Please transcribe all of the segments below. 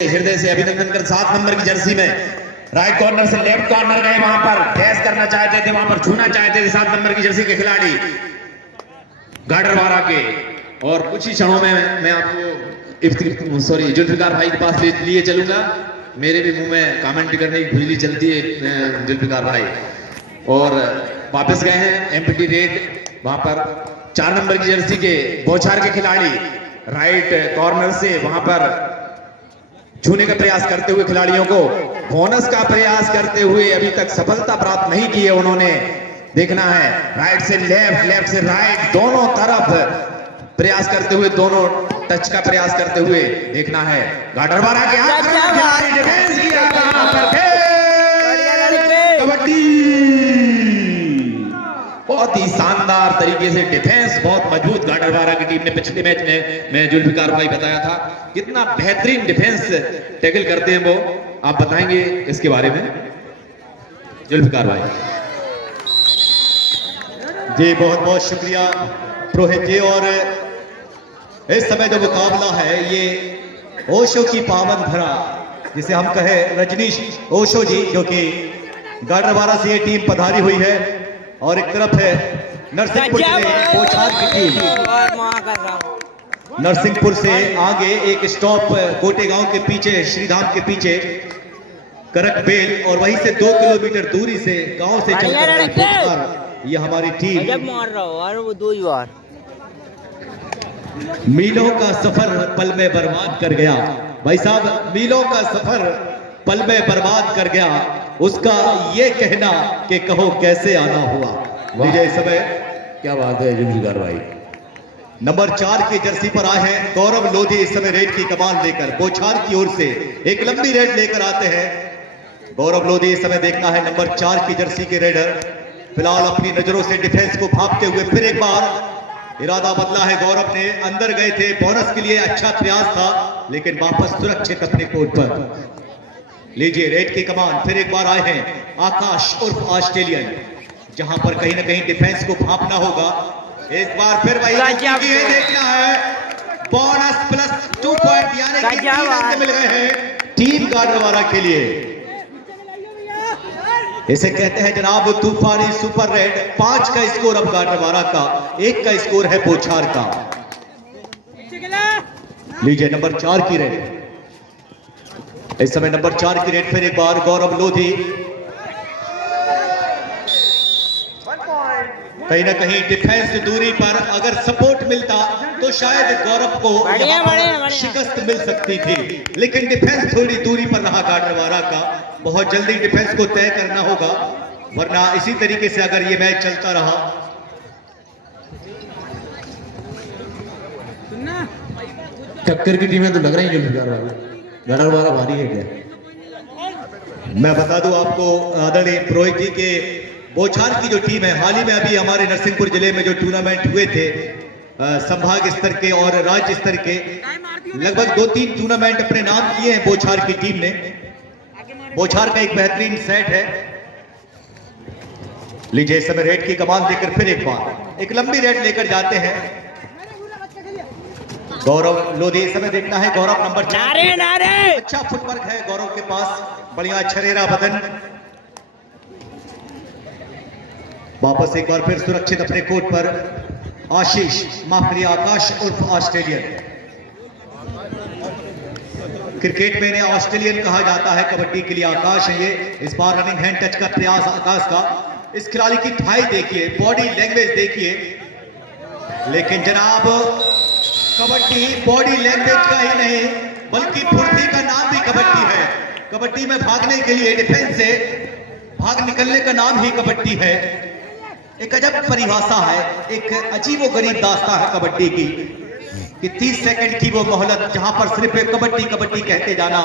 हृदय से अभिनंदन कर 7 नंबर की जर्सी में राइट कॉर्नर से लेफ्ट कॉर्नर गए, वहां पर डैश करना चाहते थे, वहां पर छूना चाहते थे 7 नंबर की जर्सी के खिलाड़ी गाडरवारा के। और कुछ ही क्षणों में मैं आपको जुल्फिकार भाई के पास लिए चलूंगा। मेरे भी मुंह में कमेंट करने की खुजली चलती है जुल्फिकार भाई। और वापस गए हैं एमपीटी रेड, वहां पर 4 नंबर की जर्सी के बौछार के खिलाड़ी राइट कॉर्नर से वहां पर छूने का प्रयास करते हुए खिलाड़ियों को बोनस का प्रयास करते हुए अभी तक सफलता प्राप्त नहीं की है उन्होंने। देखना है राइट से लेफ्ट, लेफ्ट से राइट, दोनों तरफ प्रयास करते हुए, दोनों टच का प्रयास करते हुए देखना है। गाडरवारा के खिलाड़ी डिफेंस किया, कबड्डी बहुत ही शानदार तरीके से डिफेंस, बहुत मजबूत गाडरवारा की टीम ने पिछले मैच में मैं जुल्फिकार भाई बताया था कितना बेहतरीन डिफेंस टैकल करते हैं वो। आप बताएंगे इसके बारे में जुल्फिकार भाई जी। बहुत बहुत शुक्रिया रोहित जी। और इस समय जो मुकाबला है ये ओशो की पावन धरा, जिसे हम कहे रजनीश ओशो जी, जो कि गाडरवारा से ये टीम पधारी हुई है, और एक तरफ है नरसिंहपुर से बौछार की टीम। नरसिंहपुर से आगे एक स्टॉप कोटेगांव के पीछे, श्रीधाम के पीछे करकबेल, और वहीं से 2 किलोमीटर दूरी से गांव से चलकर आई बौछार, ये हमारी टीम। मार रहा हो और वो 2 ही बार मीलों का सफर पल में बर्बाद कर गया भाई साहब, मीलों का सफर पल में बर्बाद कर गया, उसका ये कहना कि कहो कैसे आना हुआ। लीजिए इस समय क्या बात है जुल्फिकार भाई। नंबर 4 की जर्सी पर आए हैं गौरव लोधी। इस समय रेड की कमान लेकर बौछार की ओर से एक लंबी रेड लेकर आते हैं गौरव लोधी। इस समय देखना है नंबर 4 की जर्सी के रेडर फिलहाल अपनी नजरों से डिफेंस को भांपते हुए फिर एक बार इरादा बदला है। गौरव ने अंदर गए थे बोनस के लिए, अच्छा प्रयास था, लेकिन वापस सुरक्षित अपने कोर्ट पर। लीजिए रेड की कमान फिर एक बार आए हैं आकाश उर्फ ऑस्ट्रेलियन, जहां पर कहीं ना कहीं डिफेंस को भांपना होगा। एक बार फिर वही देखना है बोनस प्लस 2 पॉइंट, यानी कि 3 अंक मिल गए हैं टीम गाडरवारा के लिए। इसे कहते हैं जनाब तूफानी सुपर रेड। 5 का स्कोर अब गाडरवारा का, 1 का स्कोर है बौछार का। लीजिए नंबर 4 की रेड, इस समय नंबर 4 की रेड फिर एक बार गौरव लोधी। कहीं ना कहीं डिफेंस दूरी पर अगर सपोर्ट मिलता तो शायद गौरव को शिकस्त मिल सकती थी, लेकिन डिफेंस थोड़ी दूरी पर रहा गाडरवारा का। बहुत जल्दी डिफेंस को तय करना होगा, वरना इसी तरीके से अगर ये मैच चलता रहा टक्कर की टीमें तो लग रही है जुल्फिकार भाई, गाडरवारा भारी है क्या? मैं बता दूं आपको आदरणीय रोहित जी के बौछार की जो टीम है, हाल ही में अभी हमारे नरसिंहपुर जिले में जो टूर्नामेंट हुए थे संभाग स्तर के और राज्य स्तर के, लगभग 2-3 टूर्नामेंट अपने नाम किए हैं बौछार की टीम ने। बौछार का एक बेहतरीन सेट है। लीजिए इस समय रेड की कमान देकर फिर एक बार एक लंबी रेड लेकर जाते हैं गौरव लोधी। इस समय देखना है गौरव नंबर 4, अच्छा फुटवर्क है गौरव के पास, बढ़िया छरेरा बदन। वापस एक बार फिर सुरक्षित अपने कोर्ट पर आशीष, माफ करिए आकाश उर्फ ऑस्ट्रेलियन। क्रिकेट में इन्हें ऑस्ट्रेलियन कहा जाता है, कबड्डी के लिए आकाश है ये। इस बार रनिंग हैंड टच का प्रयास आकाश का। इस खिलाड़ी की थाई देखिए, बॉडी लैंग्वेज देखिए, लेकिन जनाब कबड्डी बॉडी लैंग्वेज का ही नहीं बल्कि फुर्ती का नाम भी कबड्डी है। कबड्डी में भागने के लिए, डिफेंस से भाग निकलने का नाम ही कबड्डी है। एक अजब परिभाषा है, एक अजीबोगरीब दास्तां है कबड्डी की, कि 30 सेकंड की वो मोहलत, जहां पर सिर्फ कबड्डी कबड्डी कहते जाना,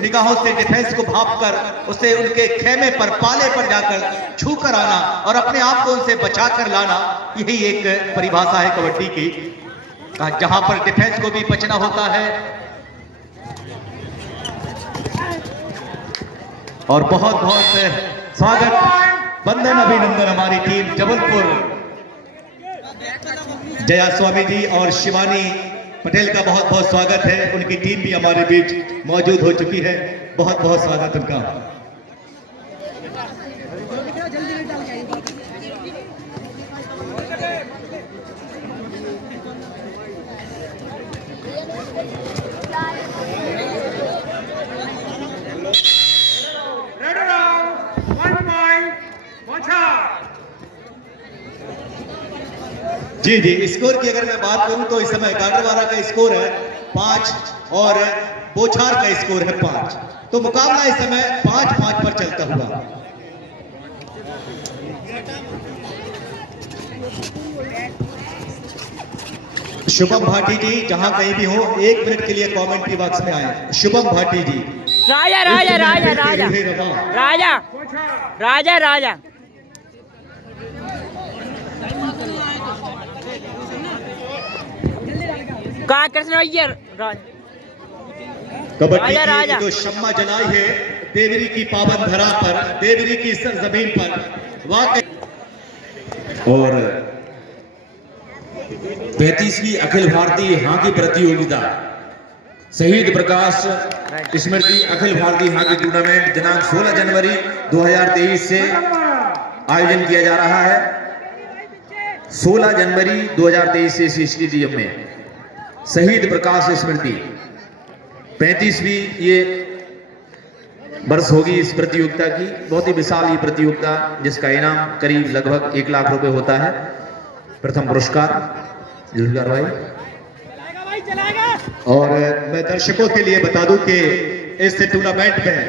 निगाहों से डिफेंस को भांपकर उसे उनके खेमे पर, पाले पर जाकर छू कर आना और अपने आप को उनसे बचा कर लाना, यही एक परिभाषा है कबड्डी की, जहां पर डिफेंस को भी बचना होता है। और बहुत बहुत स्वागत, वंदन, अभिनंदन हमारी टीम जबलपुर, जया स्वामी जी और शिवानी पटेल का बहुत बहुत स्वागत है। उनकी टीम भी हमारे बीच मौजूद हो चुकी है। बहुत बहुत स्वागत उनका। जी जी, स्कोर की अगर मैं बात करूं तो इस समय गांडरवारा का स्कोर है 5 और बोछार का स्कोर है 5। तो मुकाबला इस समय 5-5 पर चलता हुआ। शुभम भाटी जी जहां कहीं भी हो 1 मिनट के लिए कमेंट्री बॉक्स में आए। शुभम भाटी जी। राजा राजा राजा राजा राजा राजा राजा कहा कृष्ण भैया कबड्डी राजा, राजा। की जो शम्मा जलाई है देवरी की पावन धरा पर, देवरी की सरजमीन पर, वाकई। और 35वीं अखिल भारतीय हॉकी प्रतियोगिता शहीद प्रकाश स्मृति अखिल भारतीय हॉकी टूर्नामेंट दिनांक 16 जनवरी 2023 से आयोजन किया जा रहा है। 16 जनवरी 2023 से इस स्टेडियम में शहीद प्रकाश स्मृति 35वीं ये वर्ष होगी इस प्रतियोगिता की। बहुत ही विशाल ये प्रतियोगिता जिसका इनाम करीब लगभग 1 लाख रुपए होता है। प्रथम पुरस्कार जुल्फिकार भाई। और मैं दर्शकों के लिए बता दूं कि इस टूर्नामेंट में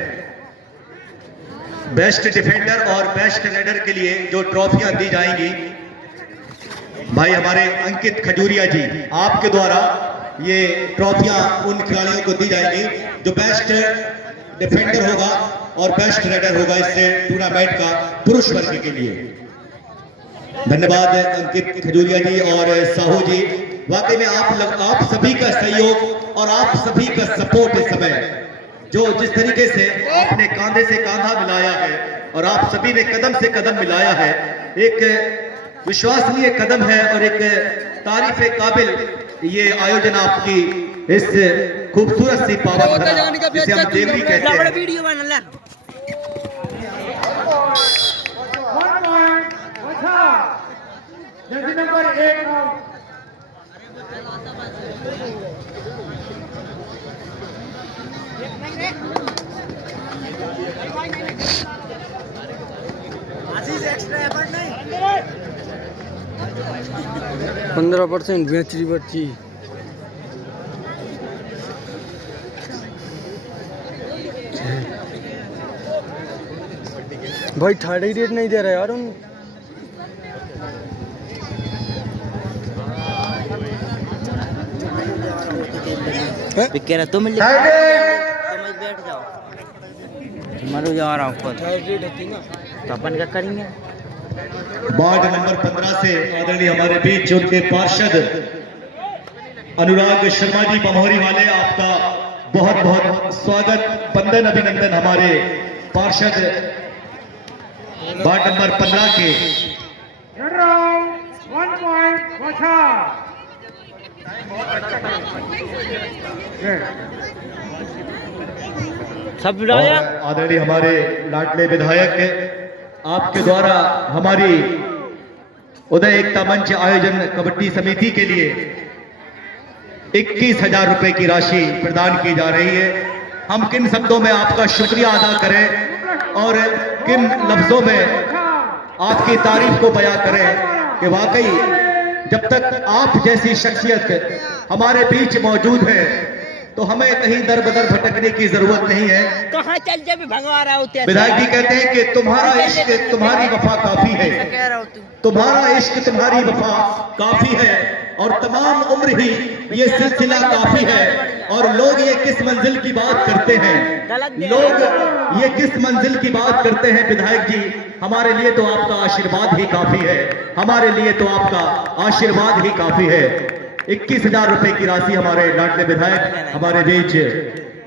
बेस्ट डिफेंडर और बेस्ट रेडर के लिए जो ट्रॉफियां दी जाएंगी, भाई हमारे अंकित खजूरिया जी आपके द्वारा ये ट्रॉफियां उन खिलाड़ियों को दी जाएंगी जो बेस्ट डिफेंडर होगा और बेस्ट रेडर होगा इस टूर्नामेंट का पुरुष वर्ग के लिए। धन्यवाद अंकित खजूरिया जी और साहू जी। वाकई में आप सभी का सहयोग और आप सभी का सपोर्ट इस समय जो जिस तरीके से आपने कांधे से कांधा मिलाया है और आप सभी ने कदम से कदम मिलाया है, एक विश्वसनीय कदम है और एक तारीफ काबिल ये आयोजन आपकी इस खूबसूरत सी पावन धरा जिसे हम देवरी कहते हैं। पंद्रह 15% बेचरी बच्ची भाई थर्ड ही रेट नहीं दे रहे यार उन कह रहा तुम बैठ जाओ तुम्हारे जा रहा हूँ तो अपन क्या करेंगे। वार्ड नंबर 15 से आदरणीय हमारे बीच उनके पार्षद अनुराग शर्मा जी बमोरी वाले, आपका बहुत बहुत स्वागत, वंदन, अभिनंदन हमारे पार्षद वार्ड नंबर 15 के। सब और आदरणीय हमारे लाडले विधायक आपके द्वारा हमारी उदय एकता मंच आयोजन कबड्डी समिति के लिए 21,000 रुपए की राशि प्रदान की जा रही है। हम किन शब्दों में आपका शुक्रिया अदा करें और किन लफ्जों में आपकी तारीफ को बयां करें कि वाकई जब तक आप जैसी शख्सियत हमारे बीच मौजूद है तो हमें कहीं दर बदर भटकने की जरूरत नहीं है। कहाँ चल जाए भगवा रहा होते विधायक जी कहते हैं कि तुम्हारा इश्क तुम्हारी वफा काफी है, कह रहा हूँ तू तुम्हारा इश्क तुम्हारी वफा काफी है और तमाम उम्र ही ये सिलसिला काफी है। और लोग ये किस मंजिल की बात करते हैं, लोग ये किस मंजिल की बात करते हैं विधायक जी, हमारे लिए तो आपका आशीर्वाद ही काफी है, हमारे लिए तो आपका आशीर्वाद ही काफी है। 21,000 रुपए की राशि हमारे लाडले विधायक हमारे बीच,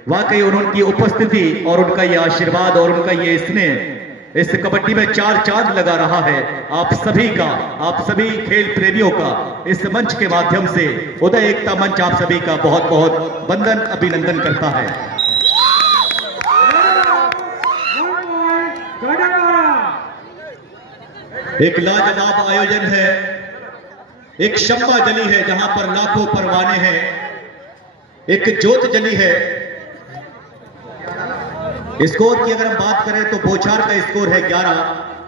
वाकई उनकी उपस्थिति और उनका ये आशीर्वाद और उनका ये स्नेह इस कबड्डी में 4 चांद लगा रहा है। आप सभी का, आप सभी खेल प्रेमियों का इस मंच के माध्यम से उदय एकता मंच आप सभी का बहुत बहुत वंदन अभिनंदन करता है। एक लाजवाब आयोजन है, एक शम्मा जली है जहां पर लाखों परवाने हैं, एक ज्योत जली है। स्कोर की अगर हम बात करें तो बोछार का स्कोर है 11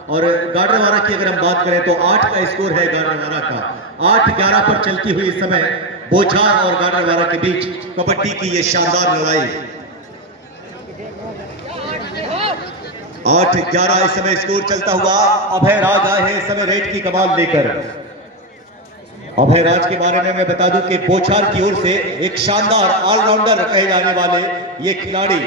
और गाडरवारा की अगर हम बात करें तो 8 का स्कोर है गाडरवारा का। 8-11 पर चलती हुई इस समय बोछार और गाडरवारा के बीच कबड्डी की ये शानदार लड़ाई। 8-11 इस समय स्कोर चलता हुआ। अभय राज आए हैं इस समय रेड की कमान लेकर। अभय राज के बारे में मैं बता दूं कि बोछार की ओर से एक शानदार ऑलराउंडर कहे जाने वाले ये खिलाड़ी,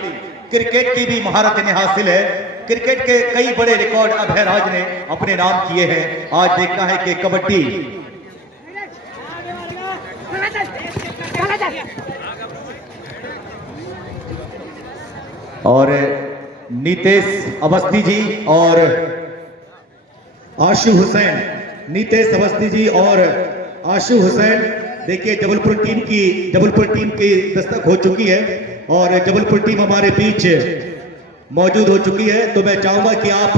क्रिकेट की भी महारत इन्हें हासिल है। क्रिकेट के कई बड़े रिकॉर्ड अभय राज ने अपने नाम किए हैं। आज देखना है कि कबड्डी और नीतेश अवस्थी जी और आशु हुसैन, नीतेश अवस्थी जी और आशु हुसैन, देखिए जबलपुर टीम की दस्तक हो चुकी है और जबलपुर टीम हमारे बीच मौजूद हो चुकी है। तो मैं चाहूंगा कि आप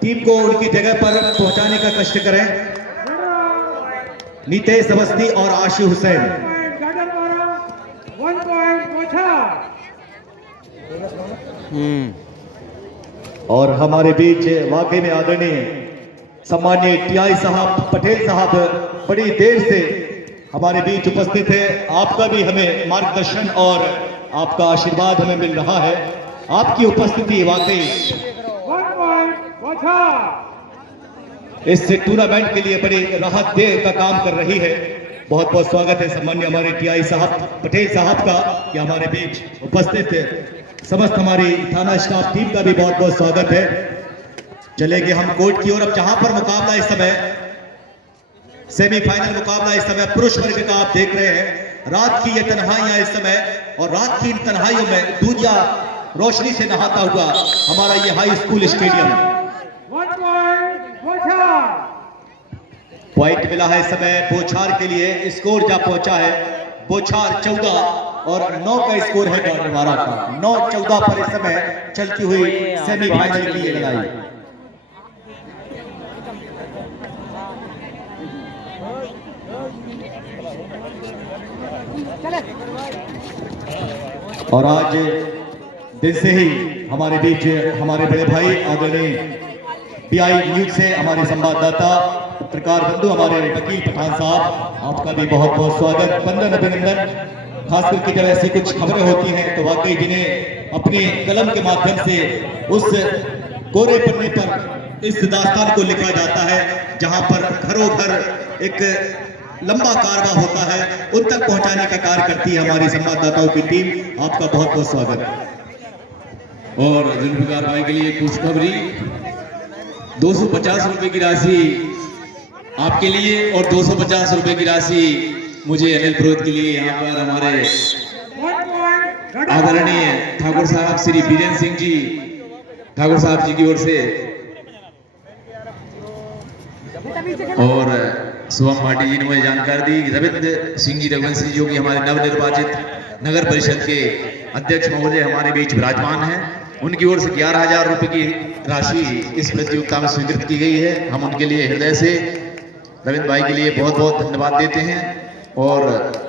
टीम को उनकी जगह पर पहुंचाने का कष्ट करें। नीतेश अवस्थी और आशु हुसैन। और हमारे बीच वाकई में आदरणीय सम्माननीय टीआई साहब, पटेल साहब बड़ी देर से हमारे बीच उपस्थित है। आपका भी हमें मार्गदर्शन और आपका आशीर्वाद हमें मिल रहा है। आपकी उपस्थिति वाकई इस टूर्नामेंट के लिए बड़ी राहत दे का काम कर रही है। बहुत बहुत स्वागत है सम्माननीय हमारे टीआई साहब, पटेल साहब का कि हमारे बीच उपस्थित है। समस्त हमारी थाना स्टाफ टीम का भी बहुत बहुत स्वागत है। चलेंगे हम कोर्ट की ओर। अब जहां पर मुकाबला इस समय सेमीफाइनल मुकाबला इस समय पुरुष वर्ग का आप देख रहे हैं। रात की ये तन्हाइयां इस समय, और रात की इन तन्हाइयों में दूरिया रोशनी से नहाता हुआ हमारा ये हाई स्कूल स्टेडियम। पॉइंट मिला है इस समय बोछार के लिए। स्कोर जा पहुंचा है बोछार 14 और 9 का स्कोर है गाडरवारा का। 9-14 पर इस समय चलती हुई सेमीफाइनल की लड़ाई। और आज दिन से ही हमारे बीच हमारे बड़े भाई आदरणीय पीआई न्यूज से हमारे संवाददाता पत्रकार बंधु हमारे वकील पठान साहब, आपका भी बहुत बहुत स्वागत, वंदन अभिनंदन। खास करके जब ऐसी कुछ खबरें होती हैं तो वाकई जिन्हें अपनी कलम के माध्यम से उस कोरे पन्ने पर इस दास्तान को लिखा जाता है जहां पर घरों घर एक लंबा कारवा होता है, उन तक पहुंचाने का कार्य करती है हमारी संवाददाताओं की टीम। आपका बहुत बहुत स्वागत। और जुल्फिकार भाई के लिए खुशखबरी, 250 रुपए की राशि आपके लिए और 250 रुपए की राशि मुझे अनिल पुरोहित के लिए यहाँ पर हमारे आदरणीय ठाकुर साहब श्री बीरेंद्र सिंह जी ठाकुर साहब जी की ओर से, और शुभम भाटी जी ने मुझे जानकारी दी रविंद्र सिंह जी रघुवंशी जी जो कि हमारे नवनिर्वाचित नगर परिषद के अध्यक्ष महोदय हमारे बीच विराजमान हैं, उनकी ओर से 11,000 रुपए की राशि इस प्रतियोगिता में स्वीकृत की गई है। हम उनके लिए हृदय से रविंद्र भाई के लिए बहुत बहुत धन्यवाद देते हैं और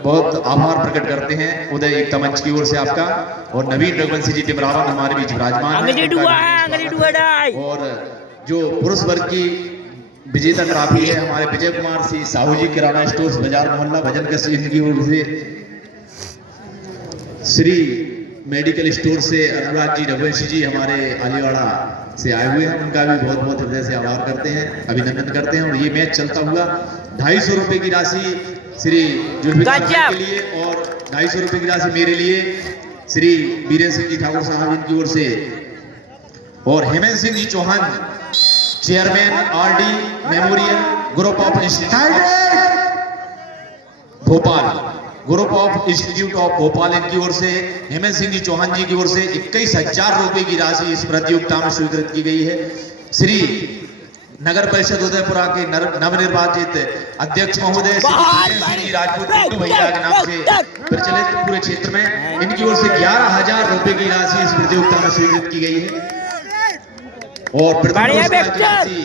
बहुत आभार प्रकट करते हैं उदय एकता मंच की ओर से आपका। और नवीन रघुवंशी जी टिमरावन हमारे बीच विराजमान है। और जो पुरुष वर्ग की विजेता ट्रॉफी है हमारे विजय कुमार सिंह साहू जी किराना स्टोर्स बाजार मोहल्ला भजन का इनकी ओर से, श्री मेडिकल स्टोर से अनुराग जी रघुवंशी जी हमारे आलीवाड़ा से आए हुए हैं, उनका भी बहुत बहुत हृदय से आभार करते हैं, अभिनंदन करते हैं। और ये मैच चलता हुआ 250 रुपए की राशि श्री जुल्फिकार के लिए और 250 रुपए की राशि मेरे लिए श्री बीरेंद्र सिंह जी ठाकुर साहब इनकी ओर से, और Hemant Singh ji Chauhan chairman RD memorial group of institute Bhopal group of institute of Bhopal इनकी ओर से हेमंत सिंह जी चौहान जी की ओर से 21,000 रुपए की राशि इस प्रतियोगिता में स्वीकृत की गई है। श्री नगर परिषद उदयपुरा के नवनिर्वाचित अध्यक्ष महोदय श्री राजपूत गुड्डू भैया के नाम से प्रचलित पूरे क्षेत्र में इनकी ओर से 11,000 रुपए की राशि इस प्रतियोगिता में स्वीकृत की गई है। और प्रथम पुरस्कार की राशि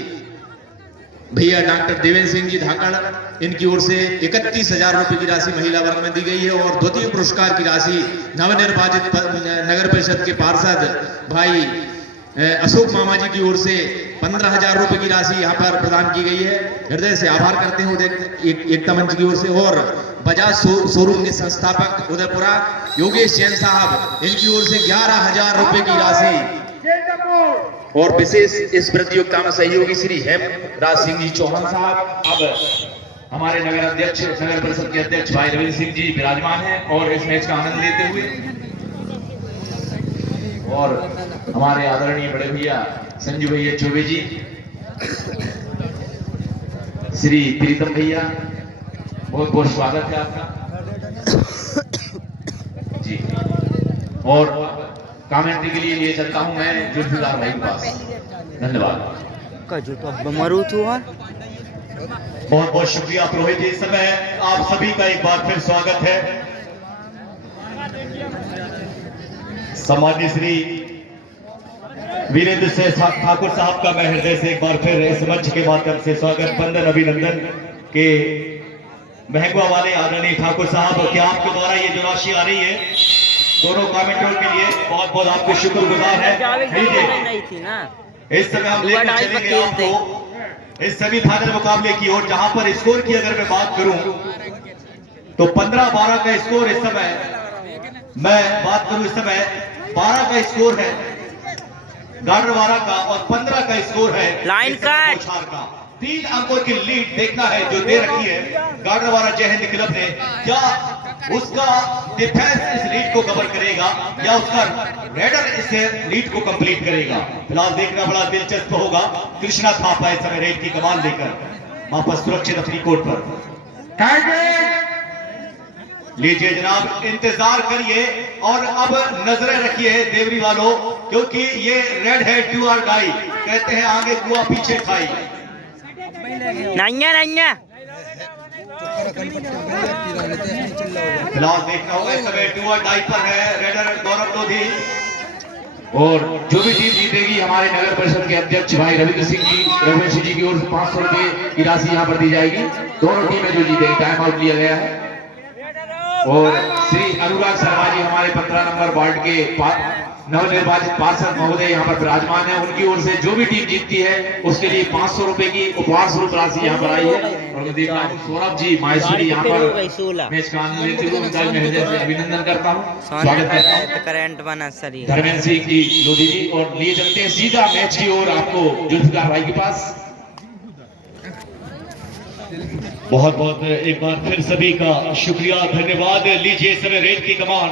भैया डॉक्टर देवेंद्र सिंह जी धाकड़ इनकी ओर से 31,000 रुपए की राशि महिला वर्ग में दी गई है। और द्वितीय पुरस्कार की राशि नवनिर्वाचित नगर परिषद के पार्षद भाई अशोक मामा जी की ओर से 15,000 रुपए की राशि यहाँ पर प्रदान की गई है। हृदय से आभार करते हैं एकता मंच की ओर से। और बजाज शोरूम के संस्थापक उदयपुरा योगेश जैन साहब इनकी ओर से 11,000 रुपए की राशि। और विशेष इस प्रतियोगिता में सहयोगी श्री हेमराज सिंह जी चौहान साहब अब हमारे नगर अध्यक्ष नगर परिषद के अध्यक्ष भाई रविंद्र सिंह जी विराजमान हैं और इस मैच का आनंद लेते हुए। और हमारे आदरणीय बड़े भैया संजू भैया चौबे जी, श्री प्रीतम भैया, बहुत बहुत स्वागत है आपका जी। और कमेंट्री के लिए चलता हूं मैं जुल्फिकार भाई के पास। धन्यवाद। बहुत बहुत शुक्रिया पुरोहित जी। इस समय आप सभी का एक बार फिर स्वागत है। सम्मानित श्री वीरेंद्र से ठाकुर साहब का मैं हृदय से एक बार फिर इस मंच के माध्यम से स्वागत वंदन अभिनंदन के महंगवा वाले आदरणीय ठाकुर साहब, क्या आपके द्वारा ये जो राशि आ रही है दोनों कमेंटरों के लिए बहुत बहुत आपको शुक्रगुजार है। इस समय हम लेकर चलेंगे आपको इस सेमीफाइनल मुकाबले की ओर, जहां पर स्कोर की अगर मैं बात करूं तो 15-12 का स्कोर इस समय मैं बात करूं इस समय 12 का स्कोर है गाडरवारा का और 15 का स्कोर है लाइन कट का। 3 अंकों की लीड देखना है जो दे रखी है गाडरवारा जय हिंद क्लब ने। क्या उसका डिफेंस इस लीड को कवर करेगा या उसका रेडर इस लीड को कंप्लीट करेगा? फिलहाल देखना बड़ा दिलचस्प होगा। कृष्णा थापा इस समय रेड की कमान लेकर वापस सुरक्षित अपनी कोर्ट पर। लीजिए जनाब, इंतजार करिए और अब नजरें रखिए देवरी वालों, क्योंकि ये रेड है डू और डाई, कहते हैं आगे कुआ पीछे खाई। फिलहाल देखना होगा इस समय डू और डाई पर है रेडर गौरव लोधी। और जो भी टीम जीतेगी हमारे नगर परिषद के अध्यक्ष भाई रविंद्र सिंह जी रघुवंशी जी की ओर से 500 रुपए की राशि यहाँ पर दी जाएगी। दोनों टीमें जो जीतेगी टाइम आउट लिया गया है। और श्री अनुराग शर्मा जी हमारे 15 नंबर वार्ड के नवनिर्वाचित पार्षद महोदय यहाँ पर विराजमान है। उनकी ओर से जो भी टीम जीतती है उसके लिए 500 रुपए की उपहार स्वरूप राशि यहाँ पर आई है। और मैं देख रहा हूँ सौरभ जी माहेश्वरी यहाँ पर मैच का आनंद लेते हुए उनका मैं हृदय से अभिनंदन करता हूँ, स्वागत करता हूँ धर्मेंद्र सिंह जी लोधी जी। और लिए चलते हैं सीधा मैच की ओर आपको जुल्फिकार भाई के पास। बहुत बहुत एक बार फिर सभी का शुक्रिया धन्यवाद। लीजिए इस समय रेड की कमान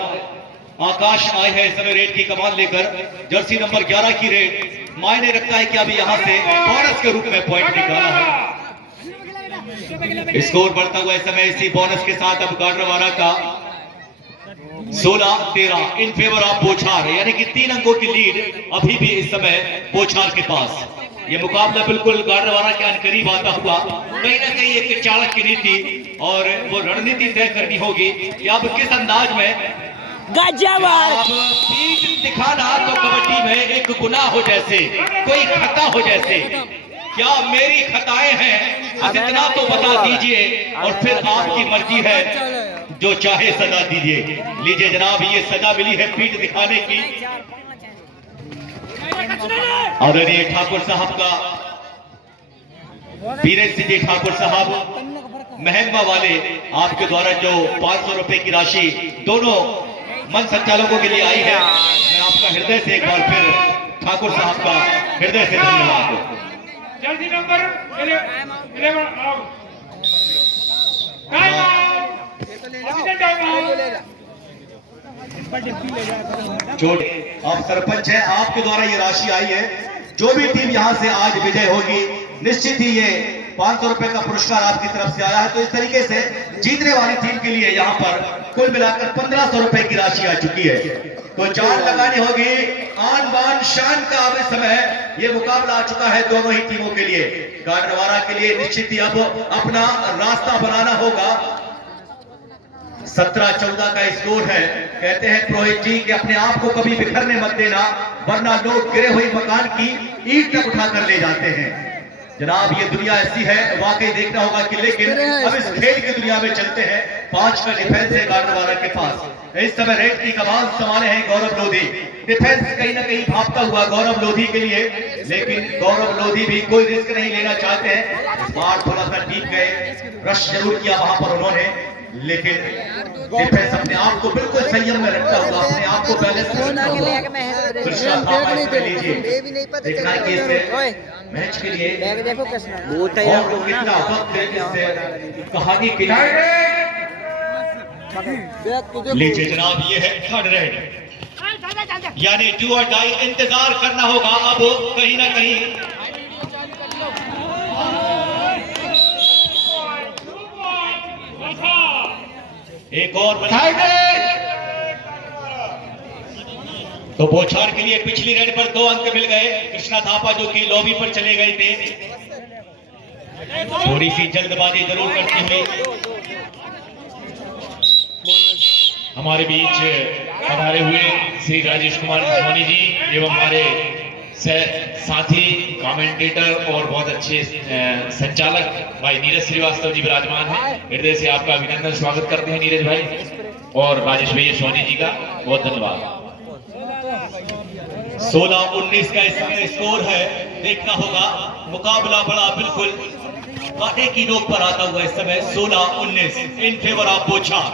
आकाश आए हैं, इस समय रेड की कमान लेकर जर्सी नंबर 11 की रेड मायने रखता है कि अभी यहां से बोनस के रूप में पॉइंट निकाला है। स्कोर बढ़ता हुआ इस समय इसी बोनस के साथ अब गाडरवारा का 16-13 इन फेवर ऑफ बोछार, यानी कि 3 अंकों की लीड अभी भी इस समय बोछार के पास। ये मुकाबला बिल्कुल गाडरवारा के अनकरीब आता हुआ कहीं ना कहीं एक चाणक की नीति और वो रणनीति तय करनी होगी कि अब किस अंदाज में पीठ दिखाना तो कबड्डी में एक गुनाह हो जैसे, कोई खता हो जैसे। क्या मेरी खताएं हैं बस इतना तो बता दीजिए और फिर आपकी मर्जी है, जो चाहे सजा दीजिए। लीजिए जनाब, ये सजा मिली है पीठ दिखाने की। आदरणीय ठाकुर साहब का बीरेंद्र सिंह जी ठाकुर साहब महंगवा वाले आपके द्वारा जो 500 रुपए की राशि दोनों मन संचालकों के लिए आई है, मैं आपका हृदय से एक बार फिर ठाकुर साहब का हृदय से धन्यवाद। जर्सी नंबर 11 जो आप सरपंच हैं, आपके द्वारा ये राशि आई है। जो भी टीम यहां से आज विजय होगी निश्चित ही ये 500 रुपए का पुरस्कार आपकी तरफ से आया है। तो इस तरीके से जीतने वाली टीम के लिए यहाँ पर कुल मिलाकर 1500 रुपए की राशि आ चुकी है। तो जान लगानी होगी, आन बान शान का अब इस समय ये मुकाबला आ चुका है दोनों ही टीमों के लिए। गाडरवारा के लिए निश्चित ही अब अपना रास्ता बनाना होगा। 17-14 का स्कोर है। कहते हैं पुरोहित जी कि अपने आप को कभी बिखरने मत देना, वरना लोग गिरे हुए मकान की ईंट तक उठाकर ले जाते हैं। जनाब ये दुनिया ऐसी है, वाकई देखना होगा कि लेकिन अब इस खेल की दुनिया में चलते हैं। 5 का डिफेंस है गाडरवारा के पास। इस समय रेड की कमान संभाले हैं गौरव लोधी। डिफेंस कहीं ना कहीं भागता हुआ गौरव लोधी के लिए, लेकिन गौरव लोधी भी कोई रिस्क नहीं लेना चाहते हैं। इस बार थोड़ा सा टीक गए, रश जरूर किया वहां पर उन्होंने, लेकिन डिफेंस अपने आप को बिल्कुल संयम में रखता हुआ, अपने आप को बैलेंस में रखता हुआ कृष्णा थापा इसमें लीजिए। देखना है कि इससे मैच के लिए देखो और कितना वक्त है इससे कहानी के लिए। लीजिए जनाब, ये है थर्ड रेड, यानी डू और डाई। इंतजार करना होगा अब कहीं ना कहीं। एक और तो बोछार के लिए पिछली रेड पर 2 अंक मिल गए। कृष्णा थापा जो कि लॉबी पर चले गए थे, थोड़ी सी जल्दबाजी जरूर करते हुए हमारे बीच पधारे हुए श्री राजेश कुमार सोनी जी एवं हमारे साथी कमेंटेटर और बहुत अच्छे संचालक भाई नीरज श्रीवास्तव जी विराजमान हैं। हृदय से आपका अभिनंदन, स्वागत करते हैं नीरज भाई और राजेश भैया सोनी जी का बहुत धन्यवाद। 16-19 का इस समय स्कोर है। देखना होगा, मुकाबला बड़ा बिल्कुल कांटे की नोक पर आता हुआ इस समय। 16-19 इन फेवर ऑफ बोछार।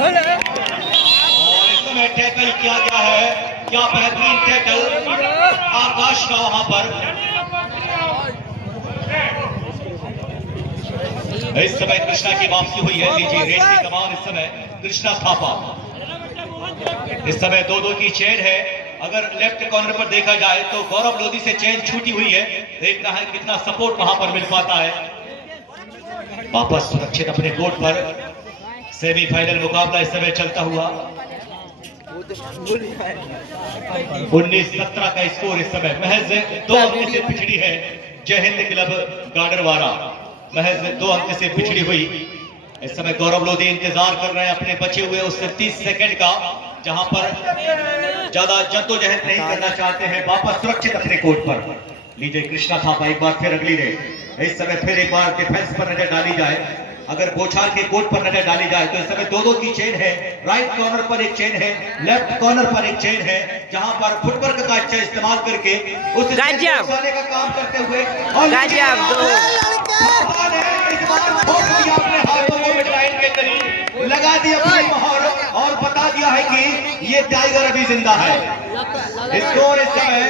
और इस समय टैकल किया गया है, क्या बेहतरीन टैकल आकाश का वहां पर। इस समय कृष्णा की वापसी हुई है। लीजिए रेड की कमान इस समय कृष्णा थापा। इस समय 2-2 की चेन है। अगर लेफ्ट कॉर्नर पर देखा जाए तो गौरव लोधी से चेन छूटी हुई है। देखना है कितना सपोर्ट वहां पर मिल पाता है। वापस सुरक्षित अपने कोर्ट पर सेमीफाइनल मुकाबला इस समय चलता हुआ। 19-17 का स्कोर इस समय। महज 2 अंक से पिछड़ी है जय हिंद क्लब गाडरवारा, महज 2 अंक से पिछड़ी हुई। इस समय गौरव लोधी इंतजार कर रहे हैं अपने बचे हुए उससे 30 सेकंड का, जहां पर ज्यादा जद्दोजहद नहीं करना चाहते हैं। वापस सुरक्षित अपने कोर्ट पर। लीजिए कृष्णा थापा एक बार फिर अगली रेड। इस समय फिर एक बार डिफेंस पर नजर डाली जाए। अगर बोछार के कोर्ट पर नजर डाली जाए तो इस समय 2-2 की चेन है। राइट कॉर्नर पर एक चेन है, लेफ्ट कॉर्नर पर एक चेन है, जहां पर फुटवर्क का अच्छा इस्तेमाल करके उस उठाने का काम करते हुए अपने हाथों को मिडलाइन के करीब लगा दिया अपनी मोहर और बता दिया है कि ये टाइगर अभी जिंदा है। स्कोर इस समय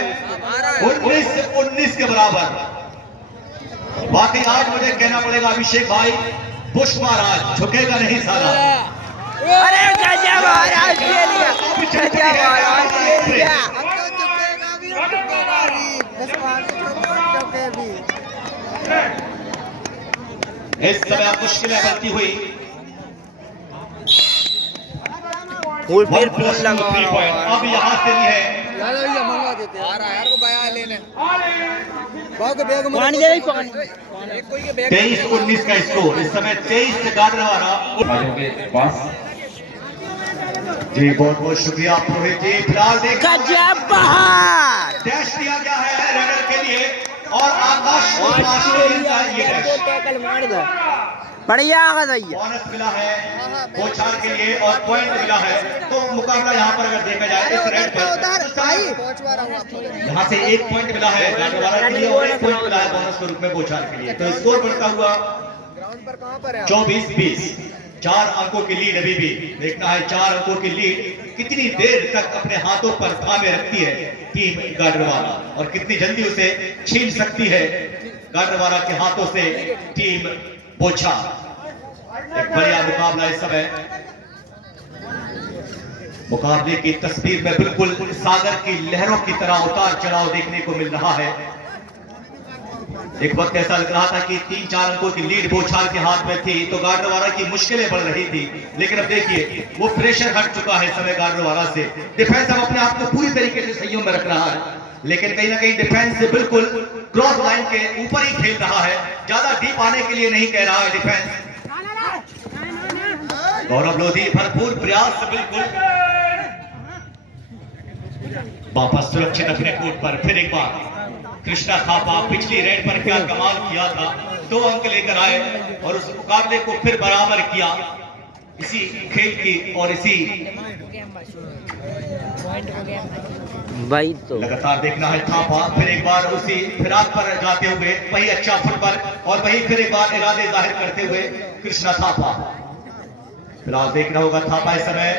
19-19 के बराबर। बाकी आज मुझे कहना पड़ेगा अभिषेक भाई, पुष्प महाराज झुकेगा नहीं साला। अरे गजब महाराज ले लिया, गजब महाराज ले लिया। इस समय मुश्किलें बनती हुई। फुल फिर फुल लगा अब यहाँ से भी है। पानी दे रही पानी। 23-19 का स्कोर इस समय। 23 गाडरवारा के पास। जी बहुत बहुत शुक्रिया पुरोहित जी। फिलहाल गजब बहार डैश दिया गया है रेडर के लिए और आकाश को ये डैश बढ़िया आगा भैया। बोनस मिला है बोछार के लिए और पॉइंट मिला है। तो मुकाबला यहाँ पर अगर देखा जाए इस रेड पर यहाँ से 1 पॉइंट मिला है गाडरवारा के लिए और 1 पॉइंट मिला है बोनस के रूप में बोछार के लिए। तो स्कोर बढ़ता हुआ 24-20, 4 अंकों की लीड अभी भी। देखना है 4 अंकों की लीड कितनी देर तक अपने हाथों पर थामे रखती है टीम गाडरवारा और कितनी जल्दी उसे छीन सकती है गाडरवारा के हाथों से टीम बोछार। एक बढ़िया मुकाबला इस समय। मुकाबले की तस्वीर में बिल्कुल सागर की लहरों की तरह उतार चढ़ाव देखने को मिल रहा है। एक वक्त ऐसा लग रहा था कि 3-4 अंकों की लीड बोछार के हाथ में थी तो गार्डवारा की मुश्किलें बढ़ रही थी, लेकिन अब देखिए वो प्रेशर हट चुका है इस समय गार्डवारा से। डिफेंस अब अपने आप को पूरी तरीके से संयम में रख रहा है, लेकिन कहीं ना कहीं डिफेंस से बिल्कुल क्रॉस लाइन के ऊपर ही खेल रहा है, ज्यादा डीप आने के लिए नहीं कह रहा है डिफेंस। गौरव लोधी भरपूर प्रयास से बिल्कुल वापस सुरक्षित अपने कोर्ट पर। फिर एक बार कृष्णा थापा पिछली रेड पर क्या कमाल किया था, 2 अंक लेकर आए और उस मुकाबले को फिर बराबर किया इसी खेल की और इसी भाई तो लगातार देखना है थापा फिर एक बार उसी फिराक पर जाते हुए, वही अच्छा फुटवर्क और वही फिर एक बार इरादे जाहिर करते हुए कृष्णा थापा। फिलहाल देखना होगा थापा इस समय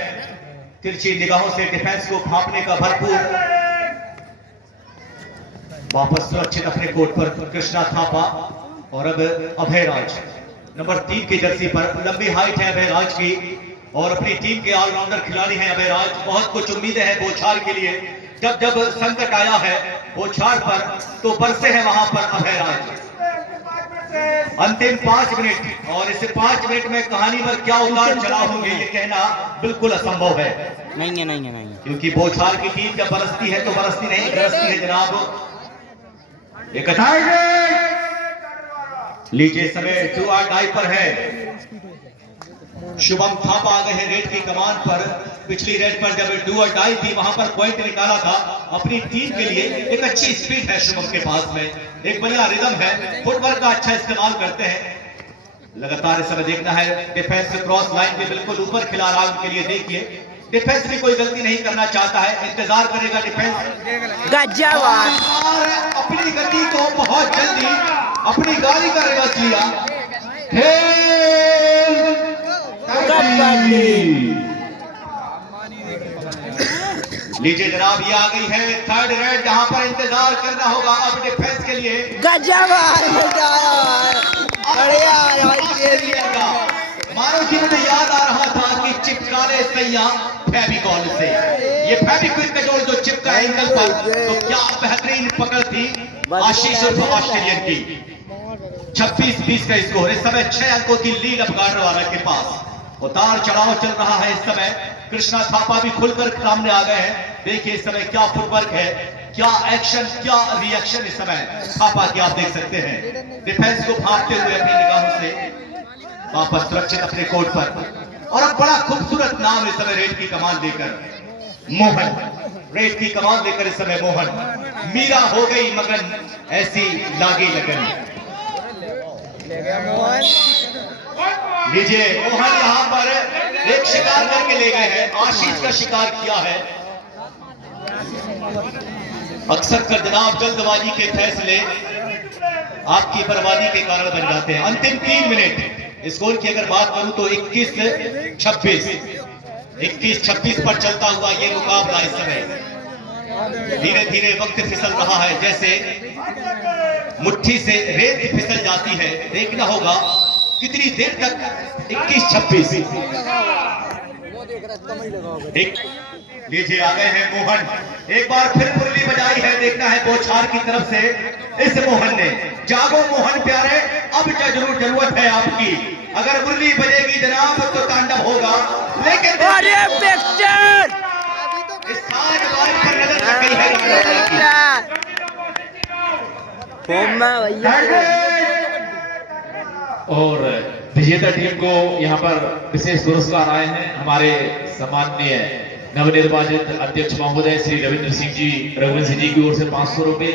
तिरछी निगाहों से डिफेंस को भांपने का भरपूर। वापस सुरक्षित अपने कोर्ट पर कृष्णा थापा और अब अभयराज नंबर 3 की जर्सी पर। लंबी हाइट है अभयराज की और अपनी टीम के ऑलराउंडर खिलाड़ी हैं अभयराज। बहुत कुछ उम्मीदें हैं बोछार के लिए, जब जब संकट आया है बोछार पर तो बरसे हैं वहां पर अभयराज। अंतिम 5 मिनट और इस 5 मिनट में कहानी पर क्या उतार चढ़ाव होंगे ये कहना बिल्कुल असंभव है, नहीं है क्योंकि बोछार की टीम जब बरसती है तो बरसती नहीं गरजती है जनाब। एक लीजिए समय 2 और डाई पर है। शुभम थापा आ गए हैं रेड की कमान पर। पिछली रेड पर जब 2 और डाई थी वहां पर पॉइंट निकाला था अपनी टीम के लिए। एक अच्छी स्पीड है शुभम के पास में, एक बढ़िया रिदम है, फुटवर्क का अच्छा इस्तेमाल करते हैं। लगातार इस समय देखना है डिफेंस क्रॉस लाइन के बिल्कुल ऊपर खिला रहा है, उनके लिए देखिए डिफेंस भी कोई गलती नहीं करना चाहता है, इंतजार करेगा डिफेंस। अपनी गति को बहुत जल्दी अपनी गाड़ी का रिवर्स लिया। लीजिए जनाब ये आ गई है 3rd रेड, जहां पर इंतजार करना होगा अब डिफेंस के लिए। मानो जी मुझे याद आ रहा था कि चिपकाले सैया फेविकॉल से, ये फेविक्विक का जो चिपका है एंगल पर, तो क्या बेहतरीन पकड़ थी आशीष ऑस्ट्रेलियन की। 26-20 का स्कोर। इस समय 6 अंकों की लीड अब गार्डवारा के पास। उतार चढ़ाव चल रहा है इस समय। कृष्णा थापा भी खुलकर सामने आ गए हैं। देखिए इस समय क्या फुटवर्क है, क्या एक्शन, क्या रिएक्शन इस समय थापा की आप देख सकते हैं। डिफेंस को भागते हुए अपनी निगाहों से वापस सुरक्षित अपने कोर्ट पर। और अब बड़ा खूबसूरत नाम इस समय रेड की कमान देकर मोहन, रेड की कमान देकर इस समय मोहन। मीरा हो गई मगन ऐसी लागी लगन। लीजिए मोहन यहाँ पर एक शिकार करके ले गए हैं, आशीष का शिकार किया है। अक्सर कर जनाब जल्दबाजी के फैसले आपकी बर्बादी के कारण बन जाते हैं। अंतिम 3 मिनट स्कोर की अगर बात करूं तो 21-26 पर चलता हुआ ये मुकाबला इस समय। धीरे धीरे वक्त फिसल रहा है, जैसे मुट्ठी से रेत फिसल जाती है। देखना होगा कितनी देर तक 21-26। लीजिए आ गए हैं मोहन, एक बार फिर मुरली बजाई है। देखना है बोछार की तरफ से इस मोहन ने। जागो मोहन प्यारे, अब क्या जरूरत है आपकी। अगर मुरली बजेगी जनाब तो तांडव होगा, लेकिन इस साज बाज पर नजर लग गई है। और विजेता टीम को यहाँ पर विशेष पुरस्कार आए हैं हमारे सम्माननीय नवनिर्वाचित अध्यक्ष महोदय श्री रविंद्र सिंह जी, रघुवंशी जी की ओर से 500 रुपए।